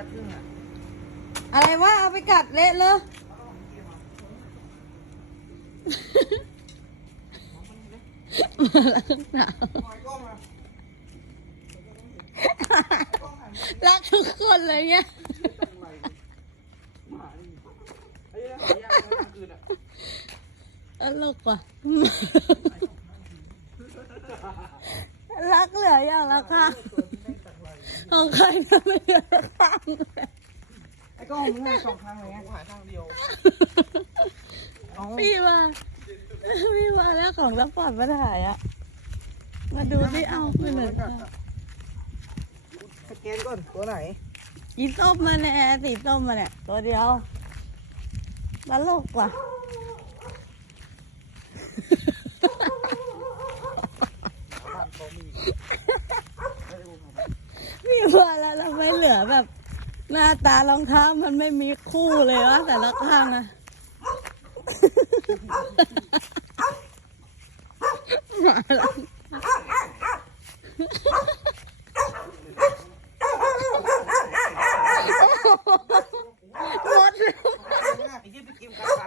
กัดครึ่งอะอะไรวะเอาไปกัดเละเลยมาแล้วหนาวรักทุกคนเลยเนี่ยไอ้เรื่องหายากกลางคืนอะตลกว่ะ รักเหลืออย่างละค่ะ ของใครนะไม่เหลือละข้งเลยไอ้กล้องมึงหายสองครั้งเลยไงกูหายข้างเดียวเอาพี่ว่าพี่ว่าแล้วของรับปอดมาถ่ายอะ มาดูที่เอาขึ้นเลยสแกนก่อนตัวไหนกินต้มมาเนี่ยสีต้มมาเนี่ยตัวเดียวตลกว่ะ บ้านเขามีไอ้กูเอาไป พี่ ว่าแล้วเราไม่เหลือแบบ หน้าตารองเท้ามันไม่มีคู่เลยวะแต่ละข้างอะมาแล้วหมดเลยไอ้ที่ไปกินกัดขา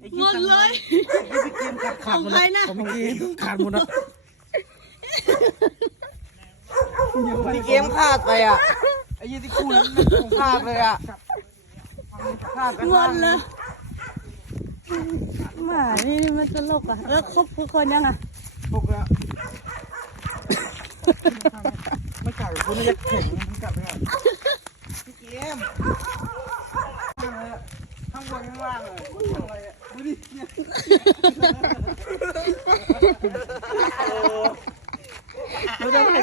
ไอ้หมดเลยที่ไปกินกัดขาของใครนะของเมื่อกี้ขาดหมดอะ ที่เกมขาดไปอะไอ้ยี่ที่คู่นั้นมันขาดเลยอะขาดไปหมข้าดงเลยหมานี่มันตลกอะ แล้วครบทุกคนยังอะปกแล้วไม่กัดคุณไม่จะแข็งมันกัดไม่ได้พี่เกมข้างบนข้างล่างเลยดูดิเนี่ยเราจะให้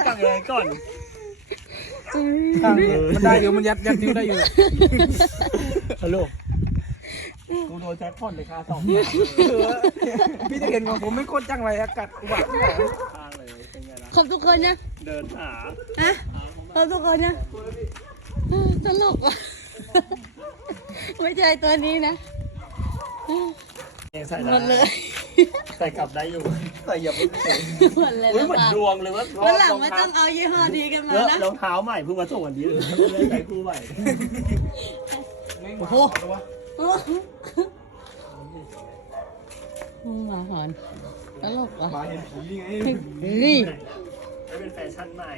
กัดยังไงก่อนมันได้อยู่มันยัดยัดนิ้วได้อยู่ฮัลโหลกูโดนแจ็คพอตเลยค่าสองพี่จะเห็นของผมไม่โคตรจังไรอะกัดอุบัติเหตุข้างเลยเป็นไงล่ะครบทุกคนนะ เดินหาฮะครบทุกคนนะตลกว่ะไม่ใช่ตัวนี้นะใส่หมดเลย ใส่กลับได้อยู่ใส่อย่าไปหมดเลยอุ้ยนะเหมือนป่ะดวงเลยว่าวันหลังไม่ต้องเอายี่ห้อดีกันมาแล้วนะรองเท้าใหม่เพิ่งมาส่งวันนี้เลยไม่ได้ใช้คู่ใหม่โอ้โหโอ้โหมาหอนตลกว่ะมาเห็นผมนี่ไงนี่ไม่เป็นแฟชั่นใหม่